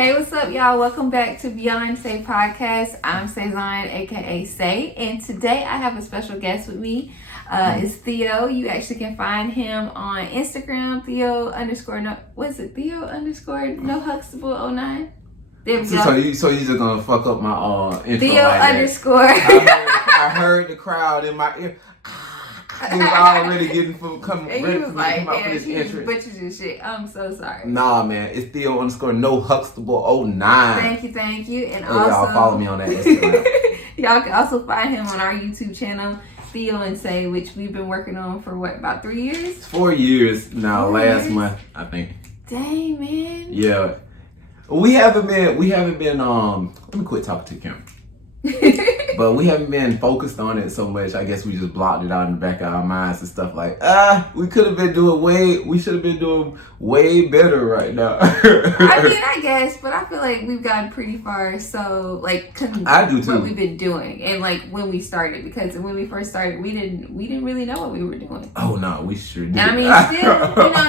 Hey, what's up, y'all? Welcome back to BeyondCe podcast. I'm Cezanne, aka Say, and today I have a special guest with me. It's Theo. You actually can find him on Instagram, Theo no Huxtable 09. There we go. So you just gonna fuck up my intro Theo like underscore. I heard the crowd in my ear. He was already getting ready for me to come out for this entrance. Butchers and shit. I'm so sorry. Nah, man, it's Theo underscore no Huxtable 09. Thank you. And also, y'all follow me on that Instagram. Y'all can also find him on our YouTube channel, Theo and Say, which we've been working on for about 3 years? 4 years now. Last month, I think. Dang, man. Yeah, we haven't been. Let me quit talking to the camera. But we haven't been focused on it so much. I guess we just blocked it out in the back of our minds and stuff like, we should have been doing way better right now. I mean, I guess, but I feel like we've gotten pretty far. So, like, I do too. What we've been doing, and like when we started, because when we first started, we didn't really know what we were doing. Oh no, we sure did. And I mean, still,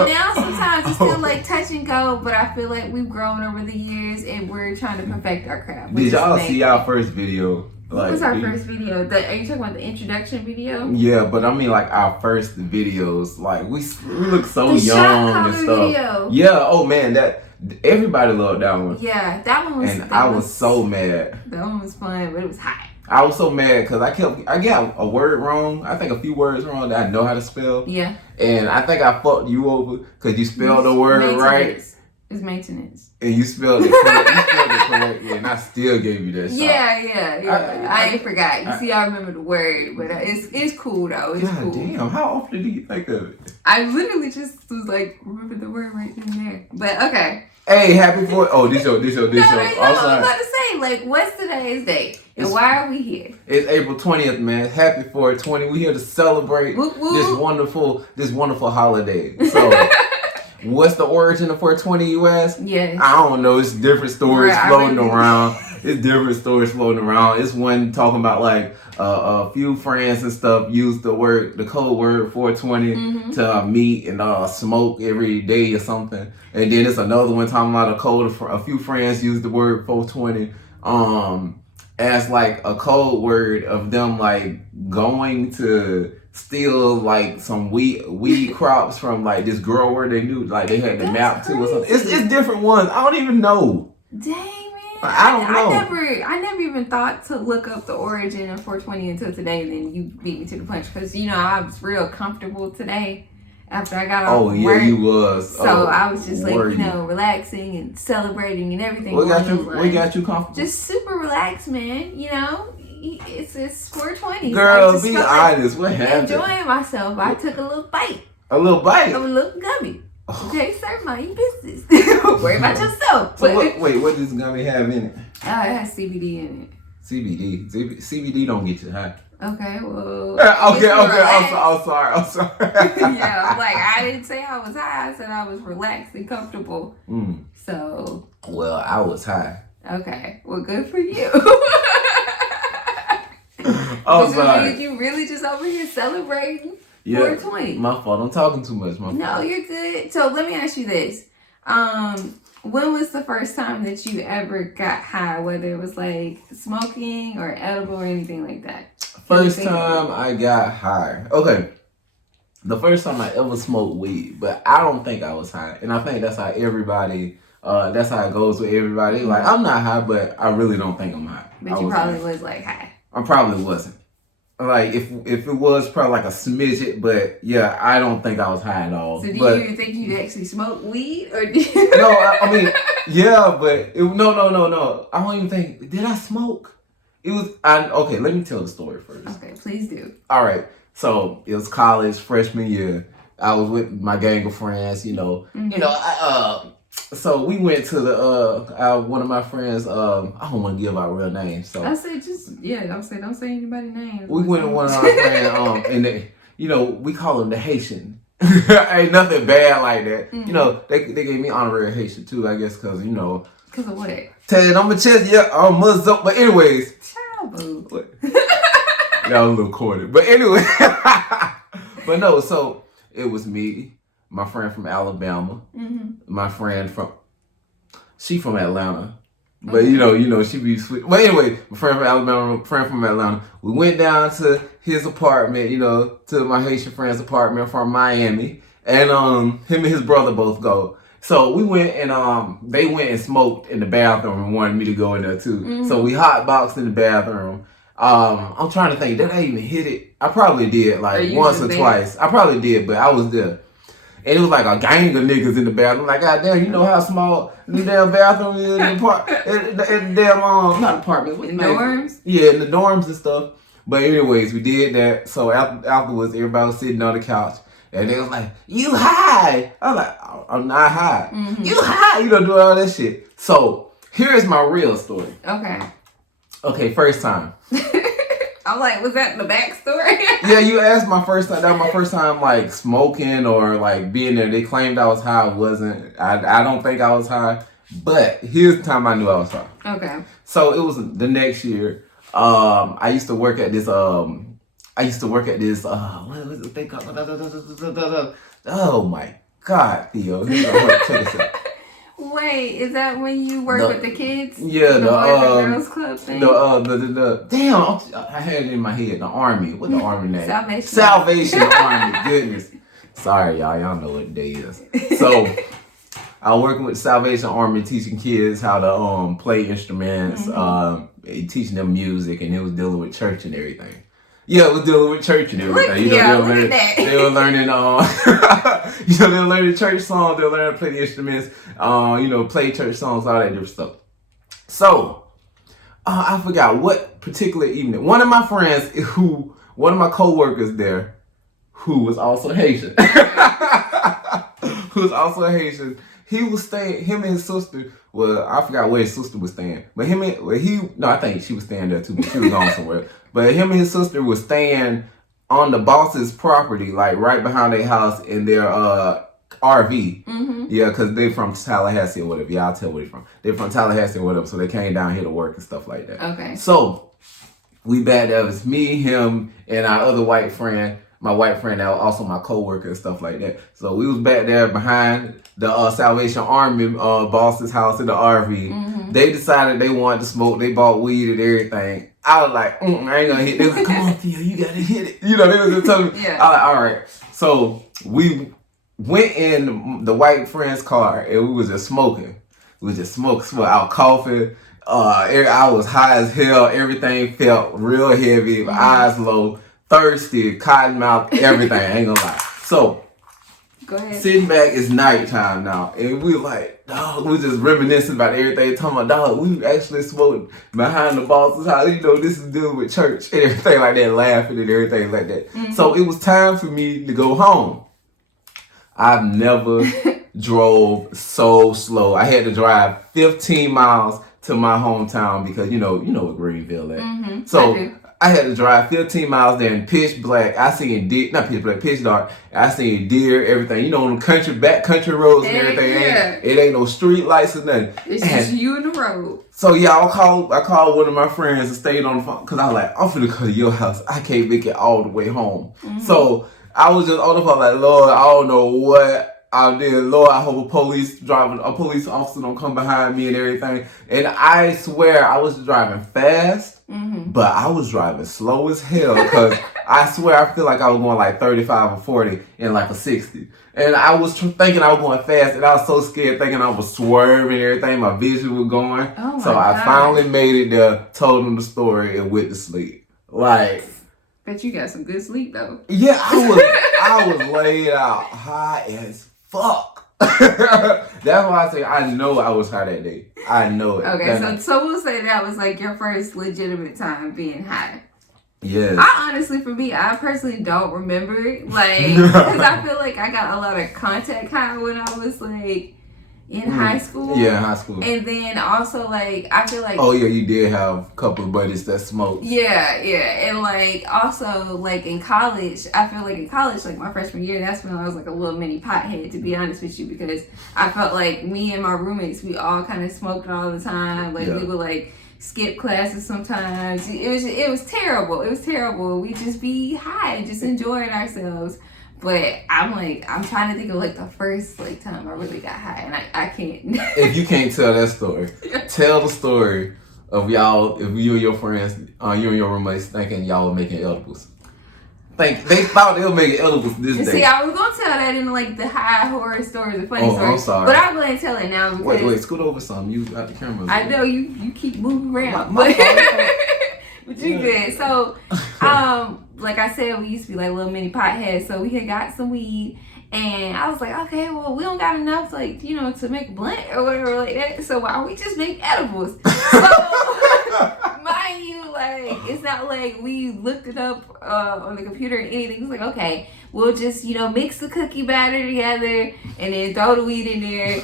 now sometimes it's still like touch and go, but I feel like we've grown over the years, and we're trying to perfect our craft. Did y'all see our first video? What was our first video? Are you talking about the introduction video? Yeah, but I mean like our first videos. Like we look so young and stuff. Video. Yeah. Oh man, that everybody loved that one. Yeah, that one was. And I was so mad. That one was fun, but it was hot. I was so mad because I got a word wrong. I think a few words wrong that I know how to spell. Yeah. And I think I fucked you over because you spelled the word right. It's maintenance. And you spelled it correctly, and I still gave you that shot. Yeah. I ain't forgot. You see, I remember the word, but it's cool though. It's cool. Damn, how often do you think of it? I literally just was like, remember the word right in there. But okay. Hey, happy 4th. Oh, this show. No, I was about to say, like, what's today's date? And why are we here? It's April 20th, man. Happy 420. We here to celebrate this wonderful holiday. So what's the origin of 420, you ask? Yes. I don't know. It's different stories floating around. It's one talking about like a few friends and stuff used the code word 420 to meet and smoke every day or something. And then it's another one talking about a few friends used the word 420 as like a code word of them like going to steal like some weed crops from like this grower they knew, like they had the map to or something. It's different ones. I don't even know. Dang, man. I don't know. I never even thought to look up the origin of 420 until today, and then you beat me to the punch because I was real comfortable today after I got off work. You was. So I was just like, relaxing and celebrating and everything. What got you comfortable? Just super relaxed, man. It's 420. Girl, be honest. What happened? Enjoying myself. I took a little bite. A little bite? A little gummy. Okay, sir, mind your business. Don't worry about yourself. So what does gummy have in it? It has CBD in it. CBD don't get you high. Okay, well. Okay. I'm sorry. Yeah, I'm like, I didn't say I was high. I said I was relaxed and comfortable. So. Well, I was high. Okay, well, good for you. I'm sorry. Did you really just over here celebrating 420? My fault. I'm talking too much. No, you're good. So let me ask you this. When was the first time that you ever got high, whether it was like smoking or edible or anything like that? First time I got high. Okay. The first time I ever smoked weed, but I don't think I was high. And I think that's how everybody, that's how it goes with everybody. Like, I'm not high, but I really don't think I'm high. But you probably was like high. I probably wasn't. Like, if it was probably like a smidget, but yeah, I don't think I was high at all. So do you even think you'd actually smoke weed? Or did you? No, I mean, yeah, but no. I don't even think, did I smoke? Okay, let me tell the story first. Okay, please do. All right, so it was college, freshman year. I was with my gang of friends, so we went to the one of my friends. I don't want to give out real names, so I said don't say anybody's name. We went to one of our friends, and we call him the Haitian. Ain't nothing bad like that. They gave me honorary Haitian too, I guess, because Because of what? Tell you, I'm a chest, I'm muzzle. But anyways, child boo. That was a little corny, but anyway, but no. So it was me, my friend from Alabama, my friend from She from Atlanta. But you know, she be sweet. Well, anyway, my friend from Alabama, friend from Atlanta. We went down to his apartment, to my Haitian friend's apartment from Miami, and him and his brother both go. So we went and they went and smoked in the bathroom and wanted me to go in there too. Mm-hmm. So we hotboxed in the bathroom. I'm trying to think, did I even hit it? I probably did, like once or twice. I probably did, but I was there. And it was like a gang of niggas in the bathroom. Like, God damn, you know how small the damn bathroom is in the not apartments. In dorms? Yeah, in the dorms and stuff. But anyways, we did that. So afterwards, everybody was sitting on the couch. And they was like, you high. I was like, I'm not high. Mm-hmm. You high. Doing all that shit. So here's my real story. Okay, first time. I'm like, was that the backstory? Yeah, you asked my first time. That was my first time, like, smoking or, like, being there. They claimed I was high. I wasn't. I don't think I was high. But here's the time I knew I was high. Okay. So it was the next year. I used to work at this, what was it they called? Oh, my God, Theo. Check this out. Wait, is that when you work with the kids? Yeah, the Boys and Girls Club thing? Damn, I had it in my head. The Army. What the Army name? Salvation Army. Goodness. Sorry, y'all know what day is. So, I was working with Salvation Army, teaching kids how to play instruments, teaching them music, and it was dealing with church and everything. Yeah, it was dealing with church and everything. Look at that. They were learning, they were learning church songs. They were learning to play the instruments, play church songs, all that different stuff. So, I forgot what particular evening. One of my friends, one of my coworkers there, who was also Haitian, he was staying. Him and his sister. Well, I forgot where his sister was staying, but I think she was staying there too, but she was gone somewhere. But him and his sister was staying on the boss's property, like right behind their house in their RV. Mm-hmm. Yeah, because they from Tallahassee or whatever. Yeah, I'll tell where they're from. They're from Tallahassee or whatever, so they came down here to work and stuff like that. Okay. So, we back there. It was me, him, and our other white friend. My white friend that was also my coworker and stuff like that. So we was back there behind the Salvation Army boss's house in the RV. Mm-hmm. They decided they wanted to smoke. They bought weed and everything. I was like, I ain't gonna hit. They was like, come on, Theo, you gotta hit it. They was just telling me. Yeah. I was like, all right. So we went in the white friend's car and we was just smoking. We was just smoking out coughing. I was high as hell. Everything felt real heavy. My eyes low. Thirsty, cotton mouth, everything. I ain't gonna lie. So, go ahead. Sitting back, it's nighttime now, and we like, dog, we just reminiscing about everything. Talking about, dog, we actually smoked behind the boss's house. This is dealing with church and everything like that, laughing and everything like that. Mm-hmm. So it was time for me to go home. I've never drove so slow. I had to drive 15 miles to my hometown because you know what Greenville is. Mm-hmm. So I had to drive 15 miles there in pitch black. I seen deer, not pitch black, pitch dark. I seen deer, everything. On the country roads and everything. Yeah. It ain't no street lights or nothing. It's just you in the road. So yeah, I called one of my friends and stayed on the phone because I was like, I'm finna go to your house. I can't make it all the way home. Mm-hmm. So I was just on the phone like, Lord, I don't know what I did. Lord, I hope a police officer don't come behind me and everything. And I swear I was driving fast. Mm-hmm. But I was driving slow as hell because I swear I feel like I was going like 35 or 40 in like a 60. And I was thinking I was going fast and I was so scared thinking I was swerving and everything. My vision was going. Oh my so God. I finally made it there, told them the story and went to sleep. Like. Bet you got some good sleep though. Yeah, I was laid out high as fuck. That's why I say I know I was high that day. I know it. Okay, so we'll say that was like your first legitimate time being high. Yes. For me, I personally don't remember it. Like, because I feel like I got a lot of contact high when I was like in high school. Yeah, high school. And then also like, I feel like. Oh yeah, you did have a couple of buddies that smoked. Yeah. And like also like in college, I feel like in college, like my freshman year, that's when I was like a little mini pothead, to be honest with you, because I felt like me and my roommates, we all kind of smoked all the time. Like we would like skip classes sometimes. It was terrible. It was terrible. We just be high, just enjoying ourselves. But I'm trying to think of like the first like time I really got high, and I can't. If you can't tell that story, tell the story of y'all, if you and your friends, you and your roommates thinking y'all were making edibles. They thought they were making edibles this day. See, I was gonna tell that in like the high horror stories, the funny stories. I'm sorry. But I'm gonna tell it now because Wait, scoot over some. You got the camera. I know you keep moving around, My but you good. So, like I said, we used to be like little mini potheads. So we had got some weed, and I was like, okay, well, we don't got enough, like, you know, to make a blunt or whatever like that. So why don't we just make edibles? So, mind you, like, it's not like we looked it up on the computer or anything. It's like, okay, we'll just, you know, mix the cookie batter together and then throw the weed in there,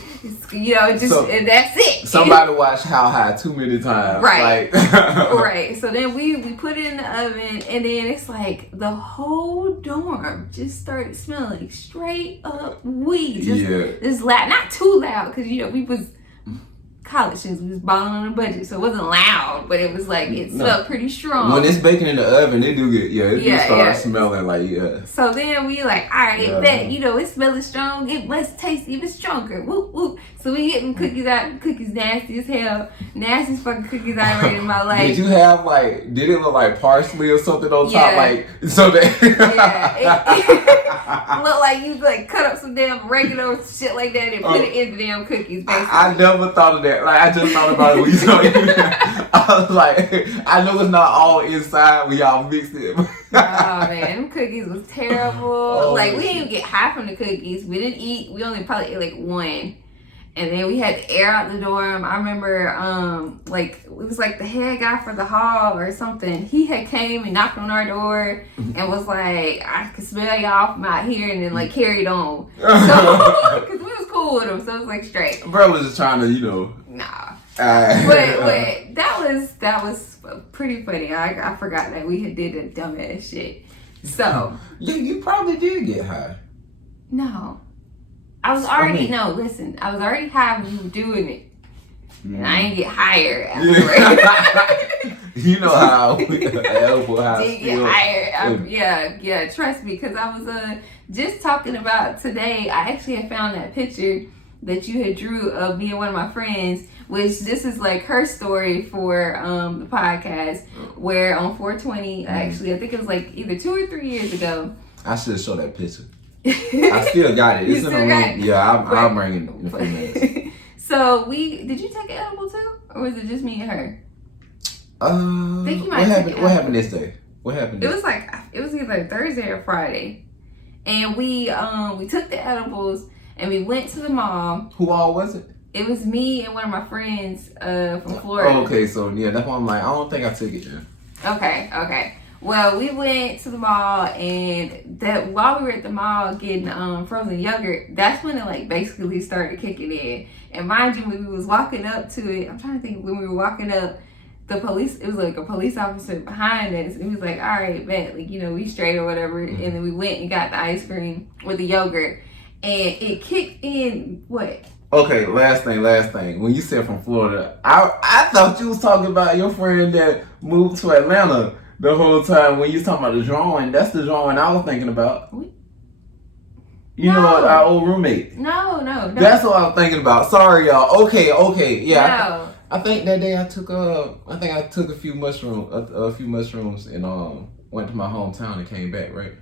you know, just, and that's it. Somebody watched How High too many times. Right. Like, right. So then we put it in the oven, and then it's like the whole dorm just started smelling straight up weed. Just loud. Not too loud, because, you know, we was college students. We was balling on a budget, so it wasn't loud, but it was like, it smelled pretty strong. When it's baking in the oven, it do start smelling like, So then we like, all right, bet, you know, it's smelling strong, it must taste even stronger. Whoop, whoop. So we getting cookies out, cookies nasty as hell. Nasty as fucking cookies I ever ate in my life. Did you have like, did it look like parsley or something on top? Like, so that. It looked like you like cut up some damn oregano shit like that and put it in the damn cookies, basically. I never thought of that. Like, I just thought about it when you told me that. I was like, I know it's not all inside when y'all mix it. Oh man, them cookies was terrible. Like, we didn't even get high from the cookies. We didn't eat. We only probably ate like one. And then we had to air out the dorm. I remember, like, it was like the head guy for the hall or something. He had came and knocked on our door and was like, I can smell y'all from out here, and then like carried on. So, because we was cool with him, so it was like straight. Bro was just trying to, you know. Nah. But that was pretty funny. I forgot that we had did that dumbass shit. So. Yeah, you probably did get high. No. I was already I was already high when you were doing it. And I ain't get higher afterwards. You know how elbow high. Did get higher. Yeah, trust me, because I was just talking about today, I actually had found that picture that you had drew of me and one of my friends, which this is like her story for the podcast, where on 420, actually, I think it was like either 2 or 3 years ago. I should show that picture. I still got it. It's in the room. Yeah, I'll bring it in a few minutes. So did you take an edible too, or was it just me and her? I think you might. What happened this day? What happened? It was either Thursday or Friday, and we took the edibles and we went to the mall. Who all was it? It was me and one of my friends from Florida. Oh, okay, so yeah, that's why I'm like, I don't think I took it yet. Okay. Well, we went to the mall, and that while we were at the mall getting frozen yogurt, that's when it like basically started kicking in. And mind you, when we was walking up to it, I'm trying to think, when we were walking up, it was like a police officer behind us. He was like, all right, bet, like, you know, we straight or whatever. And then we went and got the ice cream with the yogurt, and it kicked in what? Okay, last thing. When you said from Florida, I thought you was talking about your friend that moved to Atlanta. The whole time when you was talking about the drawing, that's the drawing I was thinking about. You know what, our old roommate. No. That's what I was thinking about. Sorry, y'all. Okay. Yeah. No. I think that day I took a few mushrooms and went to my hometown and came back, right?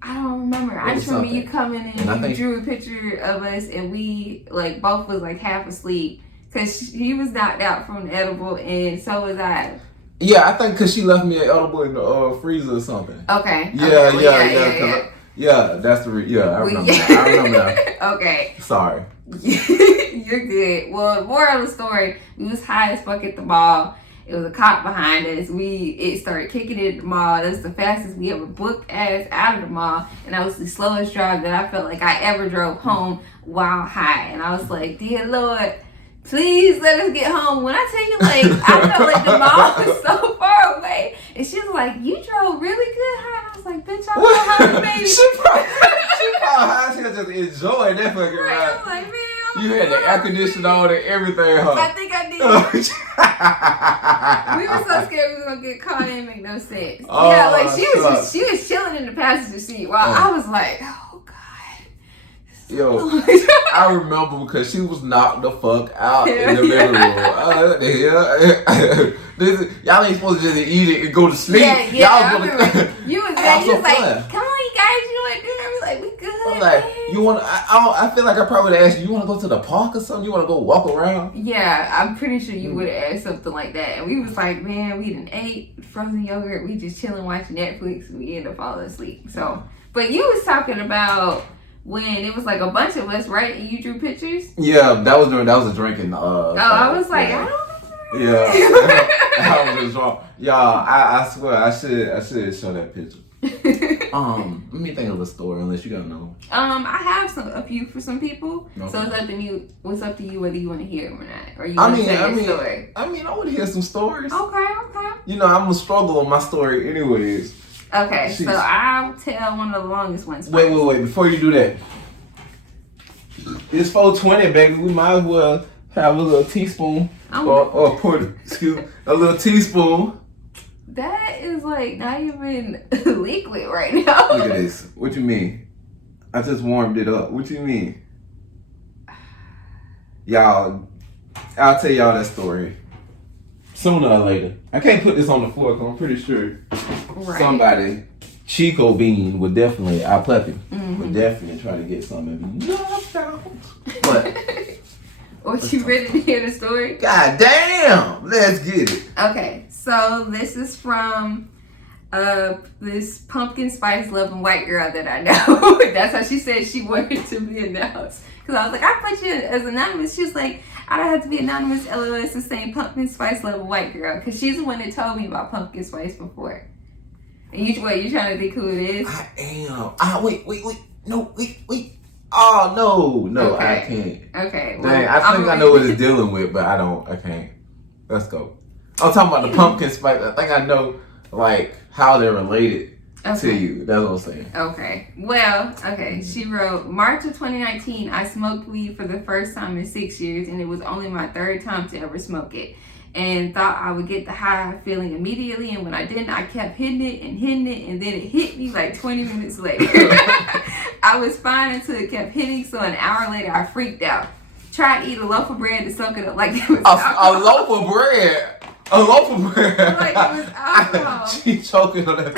I don't remember. I just remember you coming in and you drew a picture of us, and we like both was like half asleep because he was knocked out from the edible, and so was I. Yeah, I think because she left me an edible in the freezer or something. Okay. Yeah, that's the I remember that. Okay. Sorry. You're good. Well, more of the story, we was high as fuck at the mall. It was a cop behind us. It started kicking it at the mall. That was the fastest we ever booked ass out of the mall. And that was the slowest drive that I felt like I ever drove home while high. And I was like, dear Lord, please let us get home. When I tell you, like, I felt like the mall was so far away. And she was like, you drove really good high. And I was like, bitch, I'm so high, baby. She probably high. She was just enjoying that fucking ride. I was like, man. You had the air conditioning on and everything, huh? I think I did. We were so scared we was gonna get caught. It didn't make no sense. Like she was chilling in the passenger seat while I was like, Yo, I remember because she was knocked the fuck out in the living room. Y'all ain't supposed to just eat it and go to sleep. Yeah, y'all you was there. You was like, come on, you guys. You like good? I was like, we good. I was like, you want? I feel like I probably would ask you. You want to go to the park or something? You want to go walk around? Yeah, I'm pretty sure you would have asked something like that. And we was like, man, we done ate frozen yogurt. We just chilling watching Netflix. We end up falling asleep. So, but you was talking about when it was like a bunch of us, right? And you drew pictures. Yeah, that was a drinking. I was like, yeah. I don't. Yeah, I was just wrong. Y'all, I swear I should show that picture. Let me think of a story unless you gotta know. I have a few for some people. Okay. So it's up to you whether you want to hear them or not, or you want to tell a story. I want to hear some stories. Okay. You know, I'm gonna struggle on my story anyways. Okay, so I'll tell one of the longest ones. Wait. Before you do that, it's 4:20, baby. We might as well have a little teaspoon or pour. Excuse me, a little teaspoon. That is like not even liquid right now. Look at this. What you mean? I just warmed it up. What you mean? Y'all, I'll tell y'all that story sooner or later. I can't put this on the floor because I'm pretty sure somebody, Chico Bean, would definitely, our puppy, would definitely try to get some of you knocked out. But what, you ready to hear the story? God damn! Let's get it. Okay, so this is from this pumpkin spice loving white girl that I know. That's how she said she wanted to be announced. Because I was like, I put you as anonymous. She was like, I don't have to be anonymous. LOL, it's the same pumpkin spice loving white girl. Because she's the one that told me about pumpkin spice before. And you trying to think who it is? I am. Wait. No, wait. Oh, no, okay. I can't. Okay. Well, dang, I think I know what it's dealing with, but I can't. Let's go. I'm talking about the pumpkin spice. I think I know, like, how they're related to you. That's what I'm saying. Okay. Well, she wrote, March of 2019, I smoked weed for the first time in 6 years, and it was only my third time to ever smoke it. And thought I would get the high feeling immediately, and when I didn't, I kept hitting it, and then it hit me like 20 minutes later. I was fine until it kept hitting, so an hour later I freaked out. Tried to eat a loaf of bread to soak it up like it was alcohol. A loaf of bread? A loaf of bread? Like it was alcohol. She choking on that.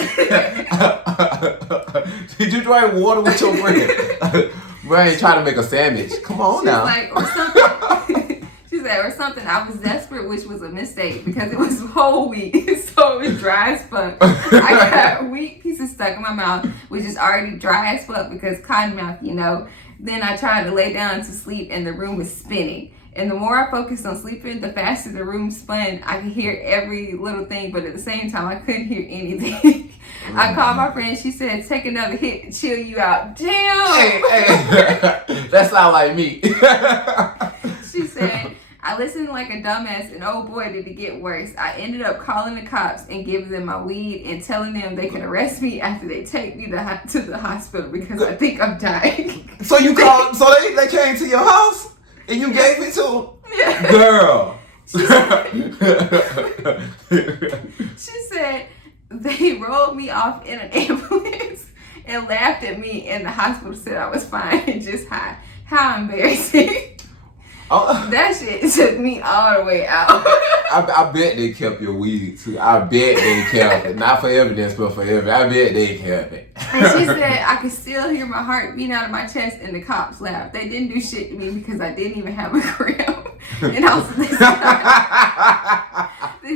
Did you drink water with your bread? Brain trying to make a sandwich. Come on now. Like, or something. She said, or something. I was desperate, which was a mistake because it was whole wheat, so it was dry as fuck. I got wheat pieces stuck in my mouth, which is already dry as fuck because cotton mouth, you know. Then I tried to lay down to sleep, and the room was spinning. And the more I focused on sleeping, the faster the room spun. I could hear every little thing, but at the same time, I couldn't hear anything. I called my friend. She said, take another hit to chill you out. Damn! Hey. That sound like me. She said, I listened like a dumbass, and oh boy, did it get worse. I ended up calling the cops and giving them my weed and telling them they can arrest me after they take me to the hospital because I think I'm dying. So you called? So they came to your house and you gave it to them? Yeah. Girl. She said they rolled me off in an ambulance and laughed at me, and the hospital said I was fine and just high. How embarrassing. That shit took me all the way out. I bet they kept your weed too. I bet they kept it. Not for evidence, but for evidence. I bet they kept it. And she said I could still hear my heart beating out of my chest, and the cops laughed. They didn't do shit to me because I didn't even have a gram. And also they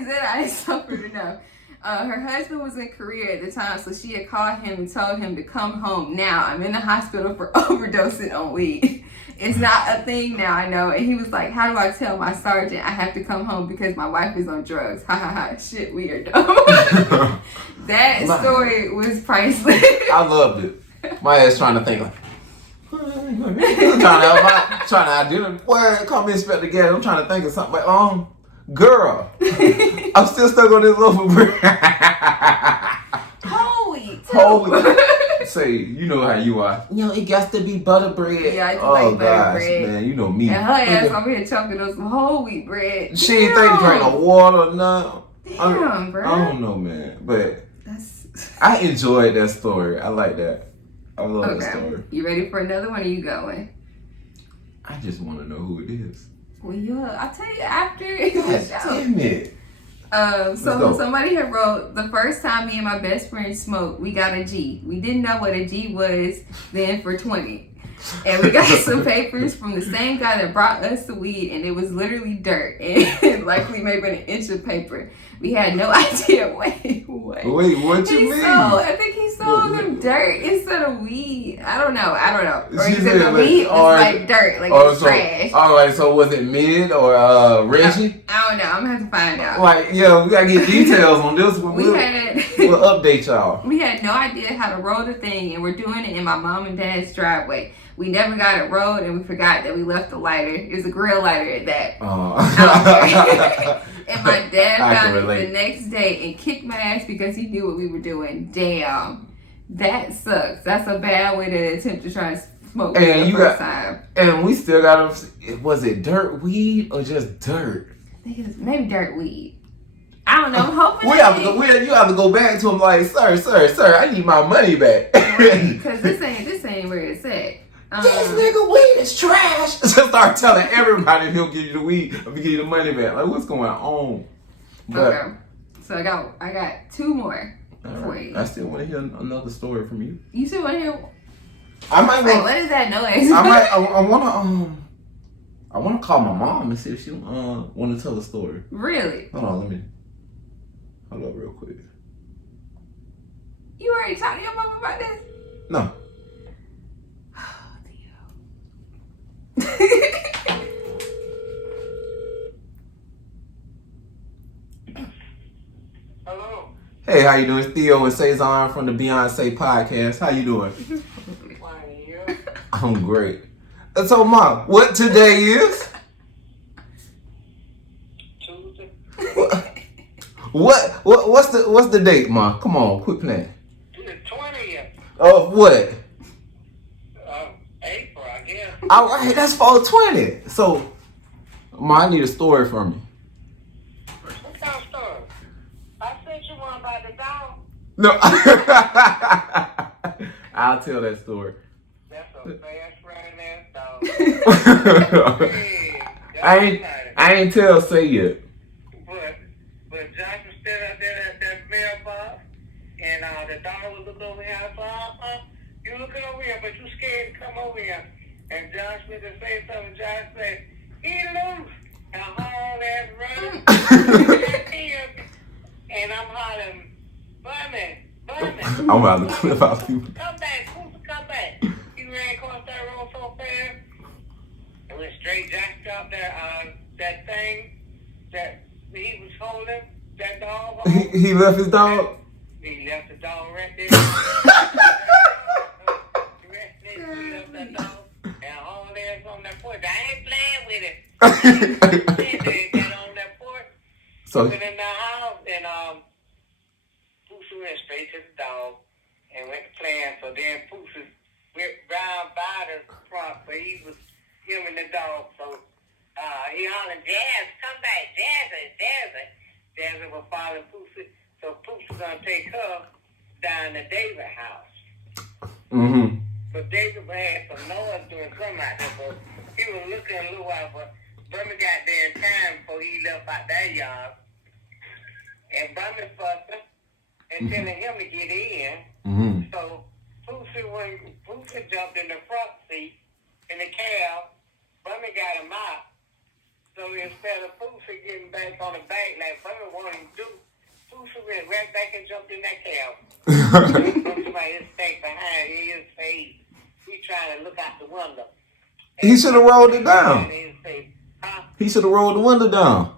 said I suffered enough. Her husband was in Korea at the time, so she had called him and told him to come home. Now I'm in the hospital for overdosing on weed. It's not a thing now, I know. And he was like, how do I tell my sergeant I have to come home because my wife is on drugs? Ha ha ha. Shit, we are dumb. That story was priceless. I loved it. My ass trying to think like, trying to identify. Boy, call me Inspector Gadget. I'm trying to think of something like, girl, I'm still stuck on this loaf of bread. Holy. Say, you know how you are. You know, it got to be butter bread. Yeah, I do like butter bread. Man, you know me. And her ass over here choking on some whole wheat bread. She ain't think to drink no water, no. Damn, bro. I don't know, man. But I enjoyed that story. I like that. I love the story. You ready for another one? Or you going? I just want to know who it is. Well, I'll tell you after. Damn it. So somebody had wrote, the first time me and my best friend smoked, we got a G. We didn't know what a G was then for 20. And we got some papers from the same guy that brought us the weed, and it was literally dirt. And likely maybe an inch of paper. We had no idea. Wait, what you mean? I think he sold them dirt instead of weed. I don't know. Or he said the weed was like dirt, like it's trash. Alright, so was it Mid or Reggie? I don't know. I'm gonna have to find out. Like, yeah, we gotta get details on this one. We'll update y'all. We had no idea how to roll the thing, and we're doing it in my mom and dad's driveway. We never got it rolled, and we forgot that we left the lighter. It was a grill lighter at that. And my dad found it the next day and kicked my ass because he knew what we were doing. Damn. That sucks. That's a bad way to attempt to try and smoke the first time. And we still got him. Was it dirt weed or just dirt? I think it was maybe dirt weed. I don't know. I'm hoping you have to go back to him like, sir, I need my money back. Because this ain't where it's at. This nigga weed is trash. Just start telling everybody if he'll give you the weed or give you the money back. Like, what's going on? But, okay. So I got two more for you. I still want to hear another story from you. You still want to hear? I might want. What is that noise? I want to call my mom and see if she want to tell a story. Really? Hold on, hold up real quick. You already talked to your mom about this? No. Hello. Hey, how you doing? It's Theo and Cezanne from the BeyondCe podcast. How you doing? Fine, you? I'm great. So, Mom, what today is? Tuesday. What's the date, Mom? Come on, quit playing. The 20th. Of what? April, I guess. All right, that's 420. So, Mom, I need a story from you. What kind of story? I sent you one about the dog. No. I'll tell that story. That's a fast running ass dog. Hey, I ain't tell Say yet. But Josh was still out there at that mailbox, and the dog was looking over here. I said, you looking over here, but you scared to come over here. And Josh went to say something. Josh said, he loose. And I'm hauling ass running. And I'm hollering, Bunny. I'm about to clip out you. Come back, come back. He ran across that road so fast. And went straight. Josh dropped that thing that he was holding, that dog. He left his dog? He left the dog right there. He left that dog and all ass on that porch. I ain't playing with it. They got on that porch. So went in the house and Poosie went straight to the dog and went to playing. So then Poosie went round by the front, but he was him and the dog. So he hollered, Jazz, come back, Jazz was following Poosie. So Poosie gonna take her down to David's house. Mm-hmm. But David had some noise doing something out there, but he was looking a little while, but Bummy got there in time before he left out that yard. And Bummy fussed him and telling him to get in. Mm-hmm. So Poosie jumped in the front seat in the cab. Bummy got him out. So instead of Poosie getting back on the back like Bummy wanted him to do, Poosie went right back and jumped in that cab. Somebody is staying behind his face. He trying to look out the window. He should have rolled it down. Huh? He should have rolled the window down.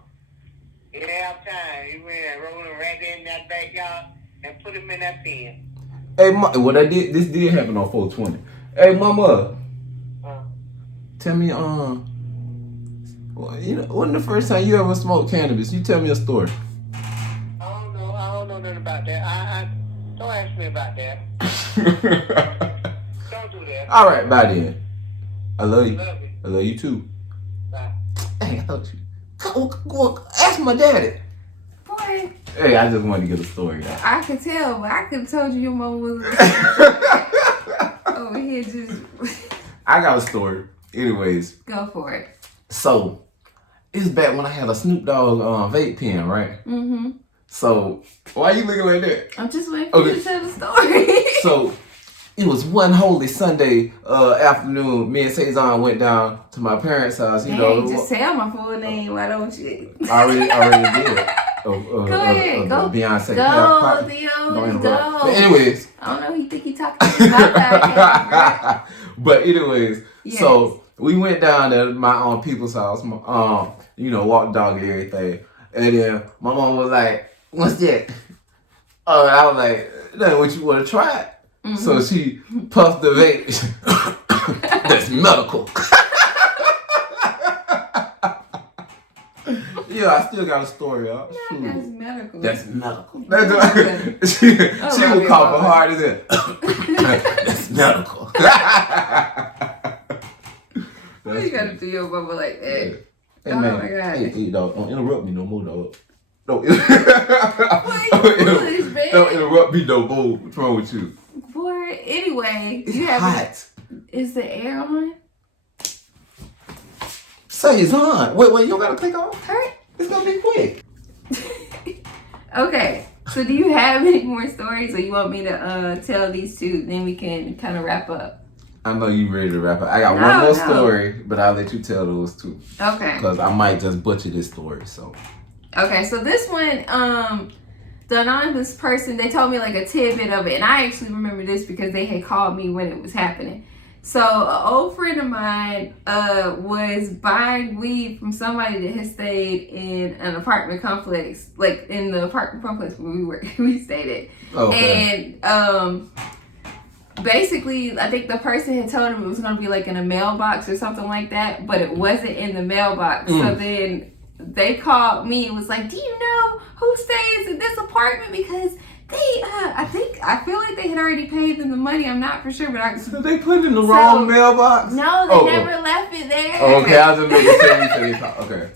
Yeah, I'm trying. He went and rolled him right there in that backyard and put him in that pen. Hey, this did happen on 420. Hey, Mama. Tell me, when the first time you ever smoked cannabis? You tell me a story. I don't know nothing about that. Don't ask me about that. Don't do that. All right, bye then. I love you. Love you. I love you too. Bye. Hey, I love you. Go ask my daddy. Boy. Hey, I just wanted to get a story out. I could tell, but I could have told you your mom was. over here just. I got a story. Anyways. Go for it. So, it's back when I had a Snoop Dogg vape pen, right? Mm-hmm. So, why you looking like that? I'm just waiting for you to tell the story. So, it was one holy Sunday afternoon. Me and Cezanne went down to my parents' house. You know, just tell my full name. Why don't you? I already did. Go ahead. Go. BeyondCe. Go, Theo. Go. But anyways. I don't know. He think he talking to my podcast, But anyways, yes. So we went down to my people's house. You know, walked the dog and everything. And then my mom was like, "What's that?" I was like, "That's what you want to try." Mm-hmm. So she puffed the vape. That's medical. Yeah, I still got a story, y'all. No, that's medical. That's medical. She would cough hard as it. That's medical. Why you gotta do your bubble like that? Yeah. Hey, oh man. My God. Hey, dog, don't interrupt me no more, dog. Don't interrupt me no more. What's wrong with you? Boy, anyway. It's hot. Is the air on? Say it's on. Wait, you don't gotta click on? Hurt? It's gonna be quick. Okay. So do you have any more stories, or you want me to tell these two, then we can kind of wrap up? I know you ready to wrap up. I got one more story, but I'll let you tell those two. Okay. Because I might just butcher this story, so. Okay, so this one, the anonymous person, they told me like a tidbit of it, and I actually remember this because they had called me when it was happening. So an old friend of mine was buying weed from somebody that had stayed in an apartment complex, like in the apartment complex where we stayed at. Okay. And basically, I think the person had told him it was going to be like in a mailbox or something like that, but it wasn't in the mailbox. So then they called me and was like, "Do you know who stays in this apartment?" Because they, I feel like they had already paid them the money. I'm not for sure, but So they put it in the wrong mailbox? No, they never left it there. Oh, okay, I was just making sure. Okay.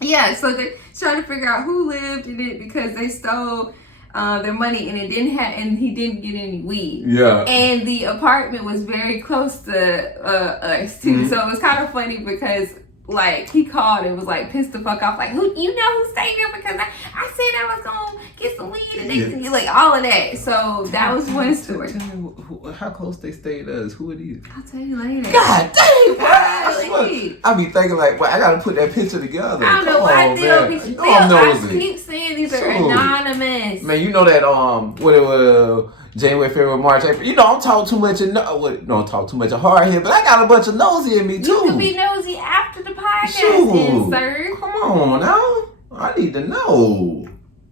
Yeah, so they're trying to figure out who lived in it because they stole their money and and he didn't get any weed. Yeah. And the apartment was very close to us too, so it was kind of funny because like he called and was like pissed the fuck off, like, "Who you know who stayed here?" Because I said I was gonna get some weed and they like all of that. So that was one story. Tell me how close they stayed to us. Who it is? I'll tell you later. God dang! I be thinking like, well, I gotta put that picture together. I don't know why I keep saying these are anonymous. Man, you know that what it was. January, February, March, April. You know, I'm talking too much don't talk too much of hard here, but I got a bunch of nosy in me too. You can be nosy after the podcast, sir. Come on now. I need to know.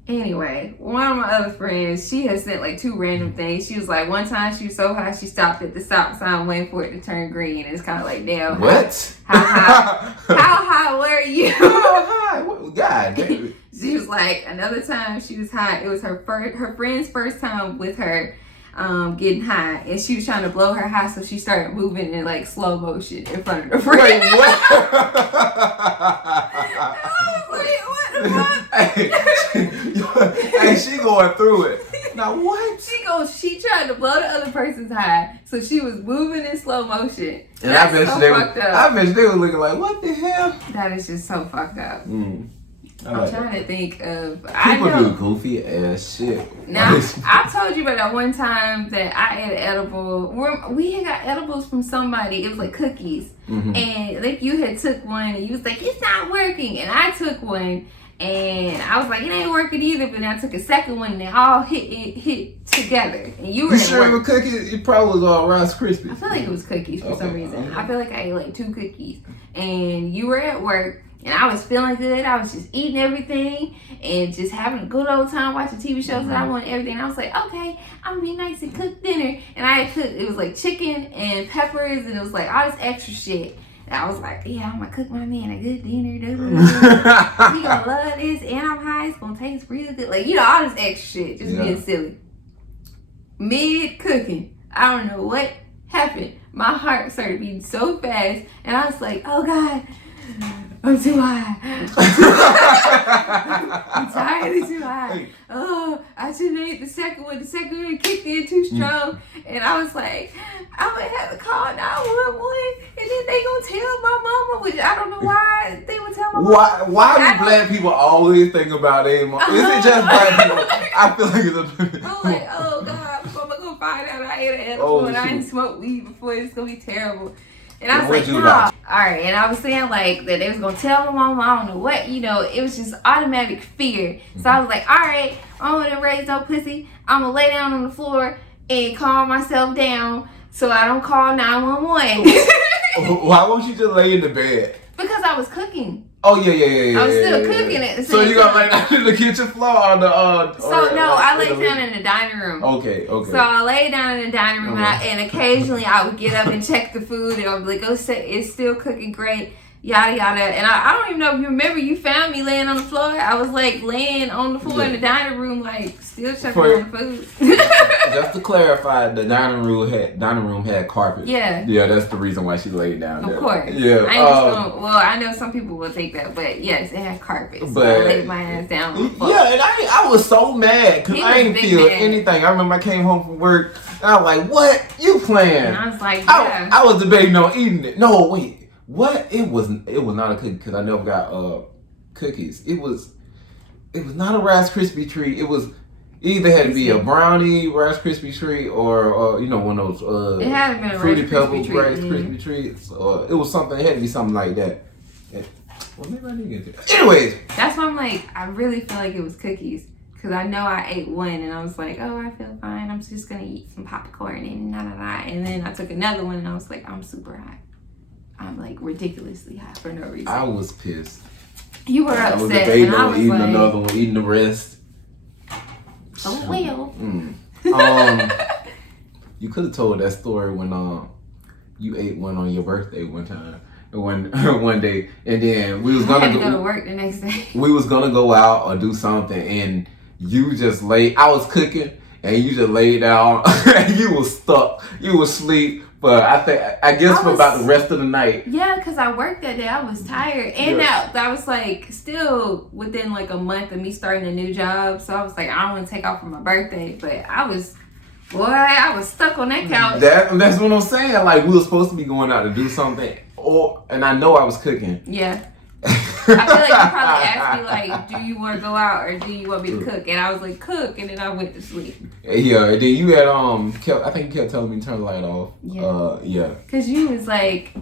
Anyway, one of my other friends, she has sent like two random things. She was like, one time she was so high, she stopped at the stop sign waiting for it to turn green. And it's kind of like, damn. What? How high were you? How high? God damn. She was like, another time she was high. It was her friend's first time with her getting high. And she was trying to blow her high, so she started moving in like slow motion in front of the friend. Wait, what? What the fuck? Hey, she going through it. Now what? She tried to blow the other person's high, so she was moving in slow motion. And I bet they were looking like, what the hell? That is just so fucked up. I'm trying to think of. People do goofy ass shit. Now, I told you about that one time that I ate an edible. We had got edibles from somebody. It was like cookies. And I think you had took one and you was like, "It's not working." And I took one and I was like, "It ain't working either." But then I took a second one and they all hit together. And you were sure it was cookies? It probably was all Rice Krispies. I feel like it was cookies for some reason. I feel like I ate like 2 cookies. And you were at work. And I was feeling good. I was just eating everything and just having a good old time watching TV shows that I wanted everything. And I was like, okay, I'm gonna be nice and cook dinner. And I had cooked, it was like chicken and peppers and it was like all this extra shit. And I was like, yeah, I'm gonna cook my man a good dinner. He gonna love this and I'm high. It's gonna taste real good. Like, you know, all this extra shit. Just being silly. Mid cooking, I don't know what happened. My heart started beating so fast. And I was like, oh God. I'm too high. I'm entirely too high. Oh, I shouldn't have ate the second one. The second one kicked in too strong. And I was like, I'm gonna have to call 911, and then they gonna tell my mama, which I don't know why they would tell my mama. Why do black people always think about their mom? Is it just black people? I feel like it's a... I'm like, oh God, I'm gonna find out I ate an edible and I didn't smoke weed before. It's gonna be terrible. And I was like, nah. All right. And I was saying like that they was gonna tell my mama, I don't know what, it was just automatic fear. So I was like, all right, I'm gonna raise no pussy. I'm gonna lay down on the floor and calm myself down so I don't call 911. Why won't you just lay in the bed? Because I was cooking. Oh yeah. I was still cooking at the same time. So you gonna lay down in the kitchen floor on the I laid down in the dining room. Okay. So I laid down in the dining room and occasionally I would get up and check the food and I would be like, it's still cooking great, yada yada. And I don't even know if you remember, you found me laying on the floor. I was like laying on the floor in the dining room, like still checking on the food. Just to clarify, the dining room had carpet. Yeah. Yeah, that's the reason why she laid down there. Of course. Yeah. I know some people will take that, but yes, it had carpet. So I laid my ass down on the floor. Yeah, and I was so mad because I didn't feel anything. I remember I came home from work and I was like, "What you playing?" And I was like, "Yeah." I was debating on eating it. No, wait, what? It was not a cookie because I never got cookies. It was not a Rice Krispie treat. It either had to be a brownie Rice Krispie treat or one of those it had been a Fruity Rice Pebbles Krispie Rice Krispie treats, or it was something. It had to be something like that. Well, maybe I didn't get that. Anyways, that's why I'm like, I really feel like it was cookies because I know I ate one and I was like, oh, I feel fine. I'm just gonna eat some popcorn and and then I took another one and I was like, I'm super high. I'm like ridiculously high for no reason. I was pissed. You were upset. I was debating on eating another one, eating the rest. Oh well. You could have told that story when you ate one on your birthday one time, one day, and then we was gonna go to work the next day. We was gonna go out or do something, and you just laid. I was cooking, and you just laid down, and you was stuck. You was asleep. But I guess for about the rest of the night. Yeah, because I worked that day. I was tired. And that was like still within like a month of me starting a new job. So I was like, I don't want to take off for my birthday. But I was stuck on that couch. That's what I'm saying. Like we were supposed to be going out to do something. And I know I was cooking. Yeah. I feel like you probably asked me like, do you want to go out or do you want me to cook? And I was like, cook, and then I went to sleep. Yeah, and then you had I think you kept telling me to turn the light off. Yeah. Cause you was like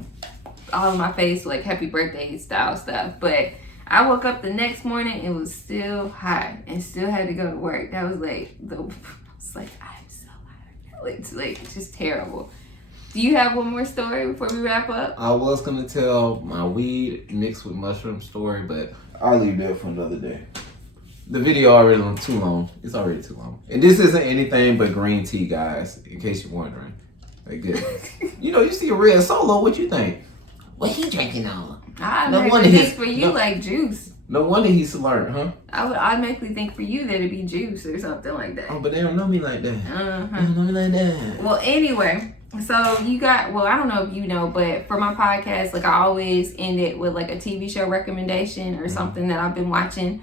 all in my face like happy birthday style stuff, but I woke up the next morning and was still hot and still had to go to work. That was like I'm so hot. It's like just terrible. Do you have one more story before we wrap up? I was gonna tell my weed mixed with mushroom story, but I'll leave that for another day. The video already too long. It's already too long. And this isn't anything but green tea, guys, in case you're wondering. Like good. You see a red Solo, what you think? What he drinking on? I automatically think for you like juice. No wonder he's learned, huh? I would automatically think for you that it'd be juice or something like that. Oh, but they don't know me like that. They don't know me like that. Well, anyway. So you got, I don't know if you know, but for my podcast, like I always end it with like a TV show recommendation or something that I've been watching,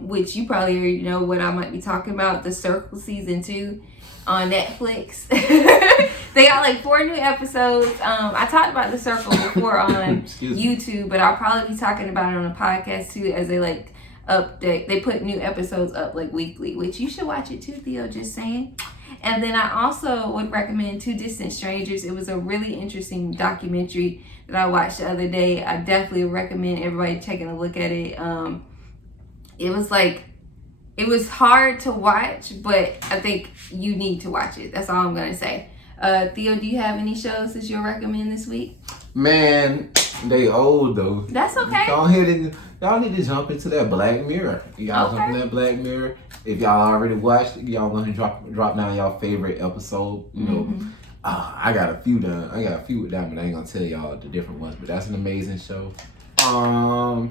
which you probably already know what I might be talking about, The Circle Season 2 on Netflix. They got like 4 new episodes. I talked about The Circle before on YouTube, but I'll probably be talking about it on a podcast too as they like update. They put new episodes up like weekly, which you should watch it too, Theo, just saying. And then I also would recommend Two Distant Strangers. It was a really interesting documentary that I watched the other day. I definitely recommend everybody taking a look at it. It was hard to watch, but I think you need to watch it. That's all I'm going to say. Theo, do you have any shows that you'll recommend this week? Man, they old though. That's okay. Go ahead and y'all need to jump into that Black Mirror. Y'all jump in that Black Mirror. If y'all already watched it, y'all gonna drop down y'all favorite episode. You know, I got a few done. I got a few with that, but I ain't gonna tell y'all the different ones. But that's an amazing show. A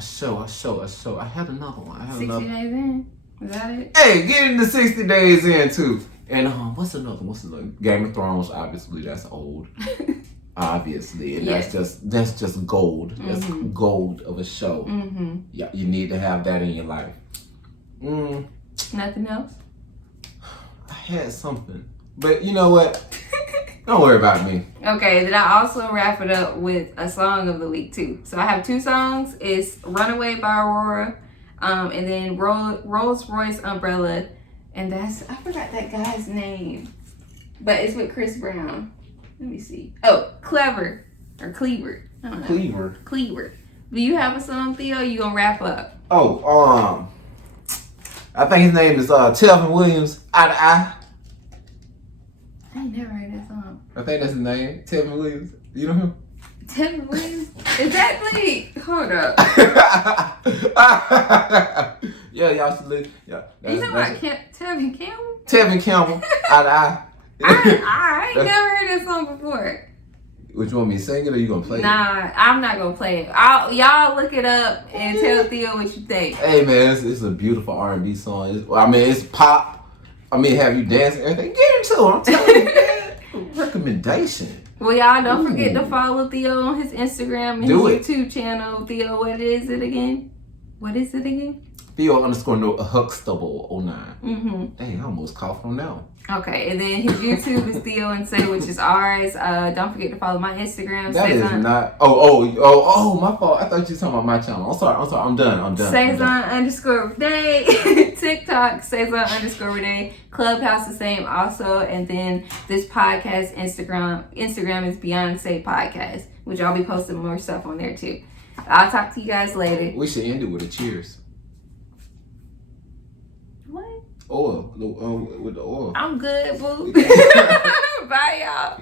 show. I had another one. 60 Days In. Is that it? Hey, get into 60 Days In too. And what's another? Game of Thrones. Obviously, that's old. Obviously, and that's just gold. That's gold of a show. Yeah, you need to have that in your life. Nothing else? I had something. But you know what? Don't worry about me. Okay, then I also wrap it up with a song of the week too. So I have 2 songs. It's "Runaway" by Aurora, and then Rolls Royce Umbrella, and I forgot that guy's name, but it's with Chris Brown. Let me see. Oh, Clever or Cleaver. I don't know. Cleaver. Do you have a song, Theo? You gonna wrap up? Oh, I think his name is Tevin Williams. Eye to Eye. I ain't never heard that song. I think that's his name, Tevin Williams. You know him? Tevin Williams? Exactly. Hold up. Yeah, y'all should live. Yeah. You know what? Tevin Campbell? Tevin Campbell. Eye to Eye. I ain't never heard that song before. Which you want me to sing it or you gonna play it? Nah, I'm not gonna play it. Y'all look it up and tell Theo what you think. Hey man, it's a beautiful R&B song. It's pop. I mean, have you dancing and everything? Get into it. I'm telling you, man. Recommendation. Well, y'all don't forget to follow Theo on his Instagram and his YouTube channel. Theo, what is it again? Theo _ Huxtable 09. Mm-hmm. Dang, I almost coughed on that one. Okay, and then his YouTube is Theo and Say, which is ours. Don't forget to follow my Instagram. That is not. Oh, my fault. I thought you were talking about my channel. I'm sorry. I'm done. Saison_Renee. TikTok, Saison_Renee. Clubhouse the same also. And then this podcast, Instagram is BeyondCe Podcast, which I'll be posting more stuff on there too. I'll talk to you guys later. We should end it with a cheers. What? Oil. With the oil. I'm good, boo. Bye, y'all.